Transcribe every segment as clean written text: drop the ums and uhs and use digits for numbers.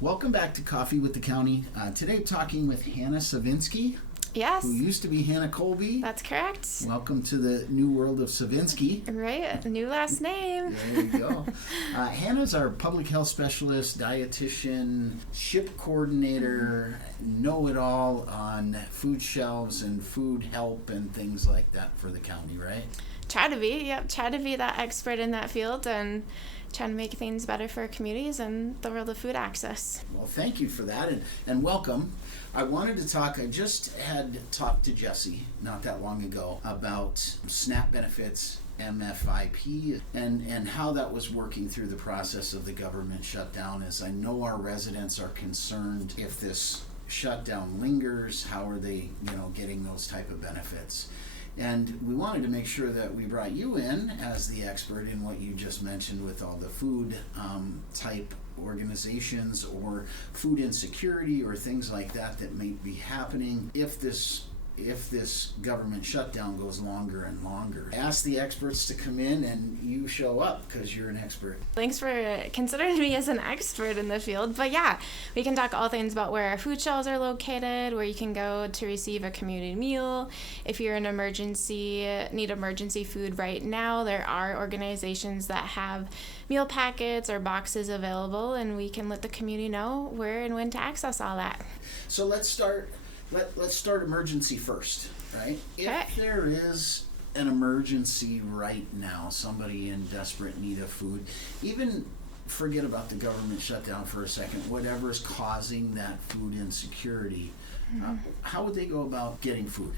Welcome back to Coffee with the County. Today talking with Hannah Sovinski. Yes. Who used to be Hannah Colby. That's correct. Welcome to the new world of Sovinski. Right, new last name. There you go. Hannah's our public health specialist, dietitian, ship coordinator, know-it-all on food shelves and food help and things like that for the county, right? Try to be that expert in that field and trying to make things better for our communities and the world of food access. Well, thank you for that and welcome. I wanted to talk, I just had talked to Jesse not that long ago about SNAP benefits, MFIP, and how that was working through the process of the government shutdown. As I know our residents are concerned if this shutdown lingers, how are they, getting those type of benefits? And we wanted to make sure that we brought you in as the expert in what you just mentioned with all the food type organizations or food insecurity or things like that may be happening if this government shutdown goes longer and longer. Ask the experts to come in and you show up because you're an expert. Thanks for considering me as an expert in the field. But yeah, we can talk all things about where our food shelves are located, where you can go to receive a community meal. If you're in need emergency food right now, there are organizations that have meal packets or boxes available, and we can let the community know where and when to access all that. So let's start emergency first, right? Okay. If there is an emergency right now, somebody in desperate need of food, even forget about the government shutdown for a second, whatever is causing that food insecurity, how would they go about getting food?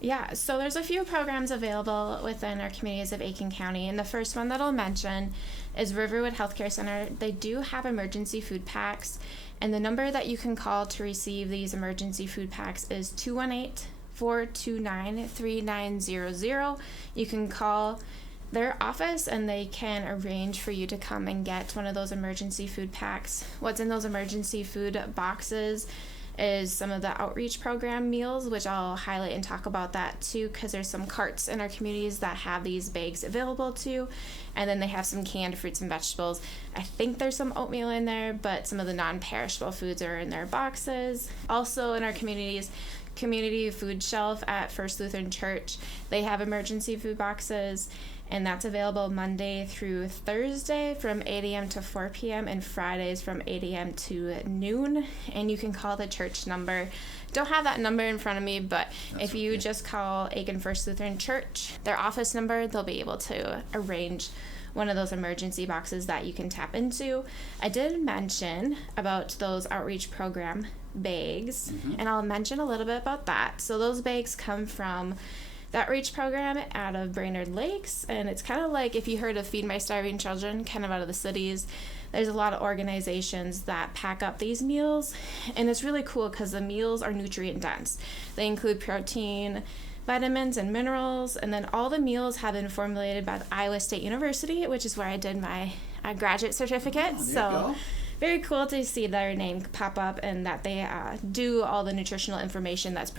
Yeah, so there's a few programs available within our communities of Aiken County, and the first one that I'll mention is Riverwood Healthcare Center. They do have emergency food packs, and the number that you can call to receive these emergency food packs is 218-429-3900. You can call their office and they can arrange for you to come and get one of those emergency food packs. What's in those emergency food boxes is some of the outreach program meals, which I'll highlight and talk about that too, because there's some carts in our communities that have these bags available too, and then they have some canned fruits and vegetables. I think there's some oatmeal in there, but some of the non-perishable foods are in their boxes. Also in our communities, community food shelf at First Lutheran Church, they have emergency food boxes, and that's available Monday through Thursday from 8 a.m. to 4 p.m. and Fridays from 8 a.m. to noon. And you can call the church number. Don't have that number in front of me, but if you just call Aiken First Lutheran Church, their office number, they'll be able to arrange one of those emergency boxes that you can tap into. I did mention about those outreach program bags, and I'll mention a little bit about that. So those bags come from the outreach program out of Brainerd Lakes, and it's kind of like if you heard of Feed My Starving Children, kind of out of the cities. There's a lot of organizations that pack up these meals, and it's really cool because the meals are nutrient dense. They include protein, vitamins, and minerals, and then all the meals have been formulated by the Iowa State University, which is where I did my graduate certificate. So very cool to see their name pop up and that they do all the nutritional information that's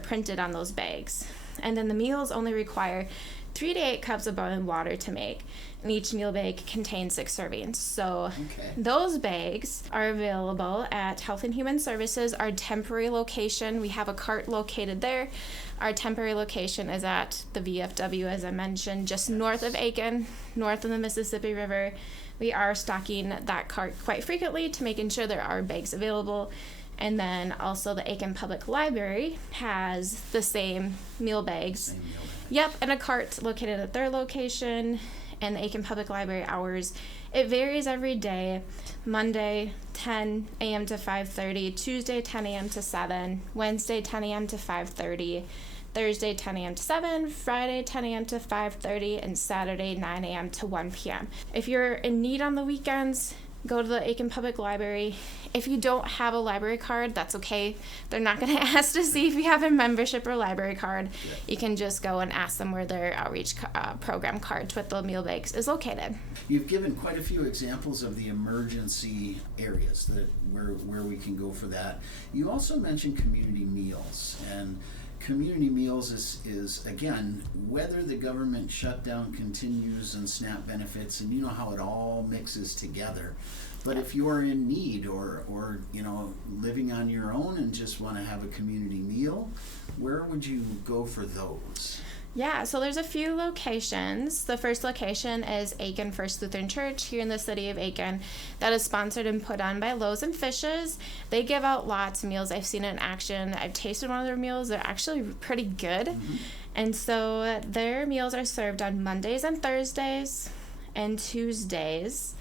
printed on those bags. And then the meals only require 3 to 8 cups of boiling water to make, and each meal bag contains 6 servings. So those bags are available at Health and Human Services, our temporary location. We have a cart located there. Our temporary location is at the VFW, as I mentioned, just north of Aiken, north of the Mississippi River. We are stocking that cart quite frequently to making sure there are bags available. And then also the Aiken Public Library has the same meal bags. Yep, and a cart located at their location. And the Aiken Public Library hours, it varies every day. Monday, 10 a.m. to 5:30. Tuesday, 10 a.m. to 7. Wednesday, 10 a.m. to 5:30. Thursday, 10 a.m. to 7. Friday, 10 a.m. to 5:30. And Saturday, 9 a.m. to 1 p.m. If you're in need on the weekends, go to the Aiken Public Library. If you don't have a library card, that's okay. They're not going to ask to see if you have a membership or library card. You can just go and ask them where their outreach program card with the meal bags is located. You've given quite a few examples of the emergency areas where we can go for that. You also mentioned community meals, and community meals is again, whether the government shutdown continues and SNAP benefits, and you know how it all mixes together. But if you're in need or living on your own and just want to have a community meal, where would you go for those? Yeah, so there's a few locations. The first location is Aiken First Lutheran Church here in the city of Aiken that is sponsored and put on by Loaves and Fishes. They give out lots of meals. I've seen it in action. I've tasted one of their meals. They're actually pretty good. Mm-hmm. And so their meals are served on Mondays and Thursdays and Tuesdays.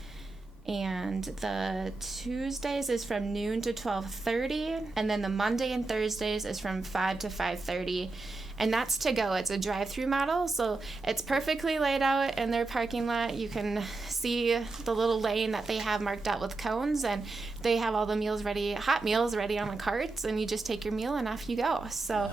And the Tuesdays is from noon to 12:30, and then the Monday and Thursdays is from 5 to 5:30. And that's to go. It's a drive-through model, so it's perfectly laid out in their parking lot. You can see the little lane that they have marked out with cones, and they have all the meals ready, hot meals ready on the carts, and you just take your meal and off you go. So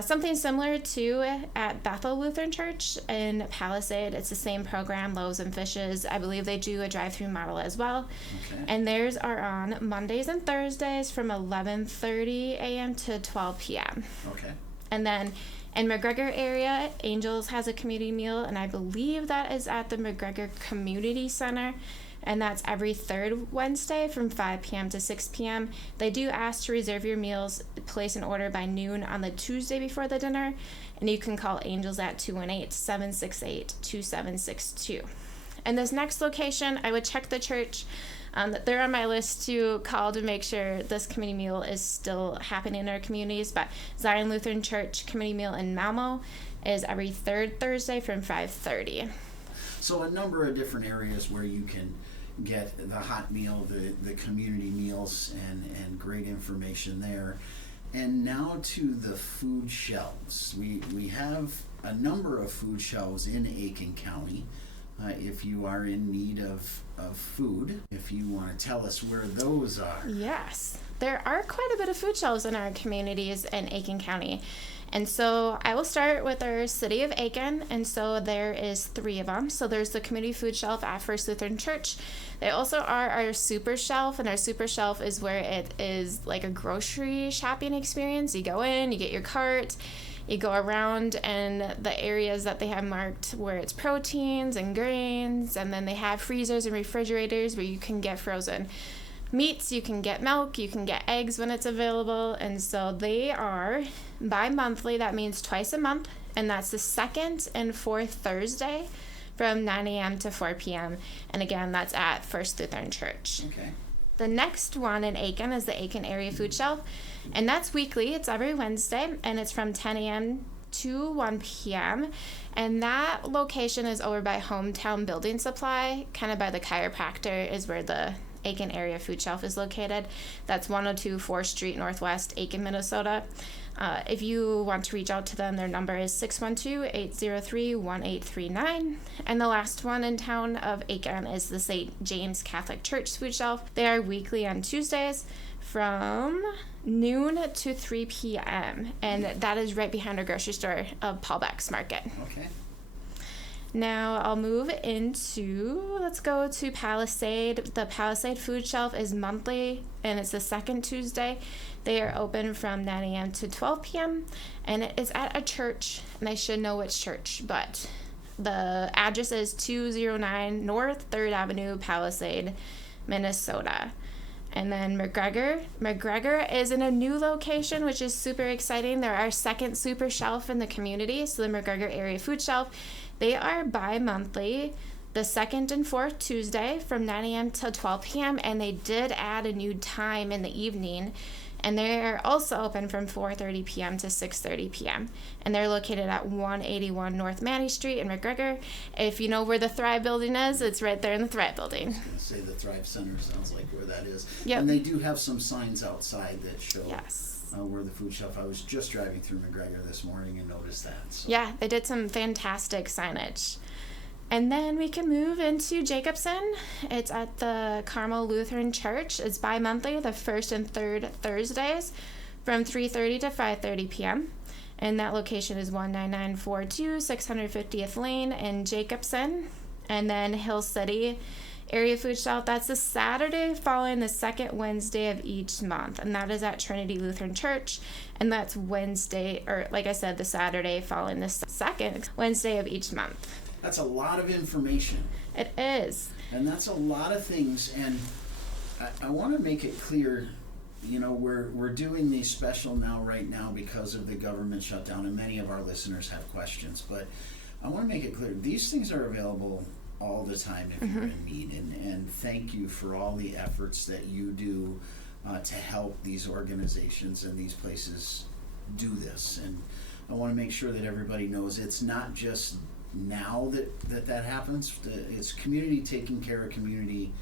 something similar to at Bethel Lutheran Church in Palisade. It's the same program, Loaves and Fishes. I believe they do a drive-through model as well. Okay. And theirs are on Mondays and Thursdays from 11:30 a.m. to 12 p.m. Okay. And then in McGregor area, Angels has a community meal, and I believe that is at the McGregor Community Center, and that's every third Wednesday from 5 p.m. to 6 p.m. They do ask to reserve your meals, place an order by noon on the Tuesday before the dinner, and you can call Angels at 218-768-2762. And this next location, I would check the church. They're on my list to call to make sure this community meal is still happening in our communities, but Zion Lutheran Church community meal in Malmo is every third Thursday from 5:30. So a number of different areas where you can get the hot meal, the community meals, and great information there. And now to the food shelves. We have a number of food shelves in Aiken County. If you are in need of food, if you want to tell us where those are. Yes, there are quite a bit of food shelves in our communities in Aiken County. And so I will start with our city of Aiken, and so there is 3 of them. So there's the community food shelf at First Lutheran Church. They also are our super shelf, and our super shelf is where it is like a grocery shopping experience. You go in, you get your cart, you go around, and the areas that they have marked where it's proteins and grains, and then they have freezers and refrigerators where you can get frozen meats, you can get milk, you can get eggs when it's available. And so they are bi-monthly. That means twice a month, and that's the second and fourth Thursday from 9 a.m. to 4 p.m. And again, that's at First Lutheran Church. Okay. The next one in Aiken is the Aiken Area Food Shelf, and that's weekly. It's every Wednesday, and it's from 10 a.m. to 1 p.m. And that location is over by Hometown Building Supply, kind of by the chiropractor is where the Aiken Area Food Shelf is located. That's 102 4th Street Northwest, Aiken, Minnesota. If you want to reach out to them, their number is 612-803-1839. And the last one in town of Aiken is the St. James Catholic Church Food Shelf. They are weekly on Tuesdays from noon to 3 p.m. And that is right behind our grocery store of Paul Beck's Market. Okay. Now I'll move into, let's go to Palisade. The Palisade Food Shelf is monthly, and it's the second Tuesday. They are open from 9 a.m. to 12 p.m., and it is at a church, and I should know which church, but the address is 209 North 3rd Avenue, Palisade, Minnesota. And then McGregor is in a new location, which is super exciting. They're our second super shelf in the community, so the McGregor Area Food Shelf. They are bi-monthly, the second and fourth Tuesday from 9 a.m. to 12 p.m., and they did add a new time in the evening, and they're also open from 4:30 p.m. to 6:30 p.m., and they're located at 181 North Manny Street in McGregor. If you know where the Thrive Building is, it's right there in the Thrive Building. I was going to say the Thrive Center sounds like where that is. Yep. And they do have some signs outside that show yes. Where the food shelf. I was just driving through McGregor this morning and noticed that. So. Yeah, they did some fantastic signage. And then we can move into Jacobson. It's at the Carmel Lutheran Church. It's bi-monthly, the first and third Thursdays from 3:30 to 5:30 p.m. And that location is 19942 650th Lane in Jacobson. And then Hill City Area Food Shelf, that's the Saturday following the second Wednesday of each month, and that is at Trinity Lutheran Church, and that's Wednesday, or like I said, the Saturday following the second Wednesday of each month. That's a lot of information. It is. And that's a lot of things, and I want to make it clear, we're doing these special right now because of the government shutdown, and many of our listeners have questions. But I want to make it clear, these things are available all the time if you're in need. And thank you for all the efforts that you do to help these organizations and these places do this. And I want to make sure that everybody knows it's not just now that happens. It's community taking care of community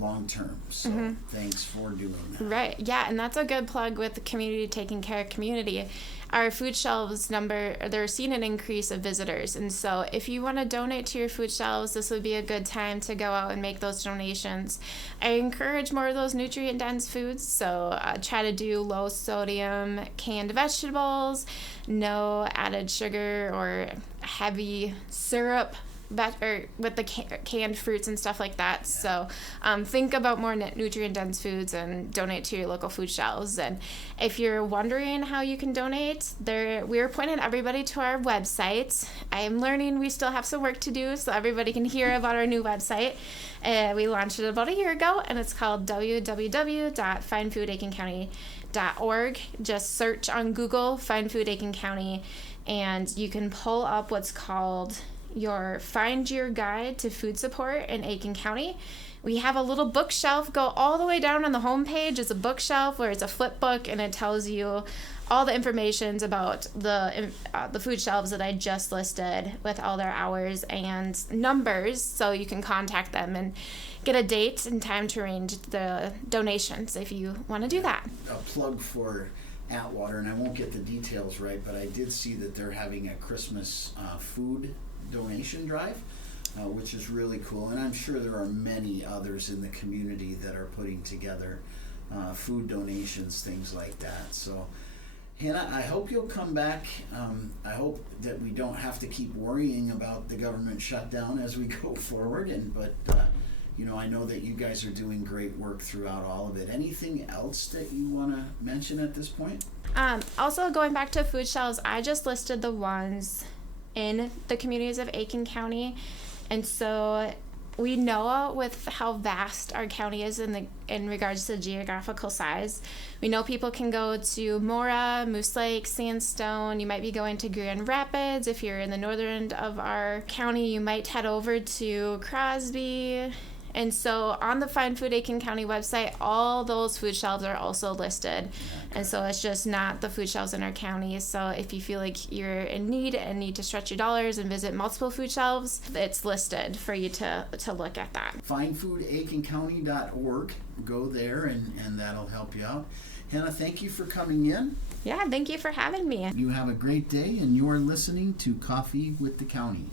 long term. So thanks for doing that. Right. Yeah, and that's a good plug with the community taking care of community. Our food shelves they're seeing an increase of visitors. And so if you want to donate to your food shelves, this would be a good time to go out and make those donations. I encourage more of those nutrient-dense foods. So try to do low sodium canned vegetables, no added sugar or heavy syrup or with the canned fruits and stuff like that. So think about more nutrient-dense foods and donate to your local food shelves. And if you're wondering how you can donate, we're pointing everybody to our website. I am learning we still have some work to do, so everybody can hear about our new website. We launched it about a year ago, and it's called www.findfood.aikencounty.org. Just search on Google, Find Food Aiken County, and you can pull up what's called Find Your Guide to Food Support in Aiken County. We have a little bookshelf. Go all the way down on the homepage is a bookshelf where it's a flip book, and it tells you all the information about the food shelves that I just listed with all their hours and numbers, so you can contact them and get a date and time to arrange the donations if you want to do that. A plug for Atwater, and I won't get the details right, but I did see that they're having a Christmas food donation drive, which is really cool, and I'm sure there are many others in the community that are putting together food donations, things like that. So Hannah, I hope you'll come back. I hope that we don't have to keep worrying about the government shutdown as we go forward, but I know that you guys are doing great work throughout all of it. Anything else that you want to mention at this point? Also, going back to food shelves, I just listed the ones in the communities of Aiken County, and so we know with how vast our county is in regards to geographical size. We know people can go to Mora, Moose Lake, Sandstone. You might be going to Grand Rapids. If you're in the northern end of our county, you might head over to Crosby. And so on the Find Food Aiken County website, all those food shelves are also listed. And so it's just not the food shelves in our county. So if you feel like you're in need and need to stretch your dollars and visit multiple food shelves, it's listed for you to look at that. FindFoodAikenCounty.org. Go there and that'll help you out. Hannah, thank you for coming in. Yeah, thank you for having me. You have a great day, and you are listening to Coffee with the County.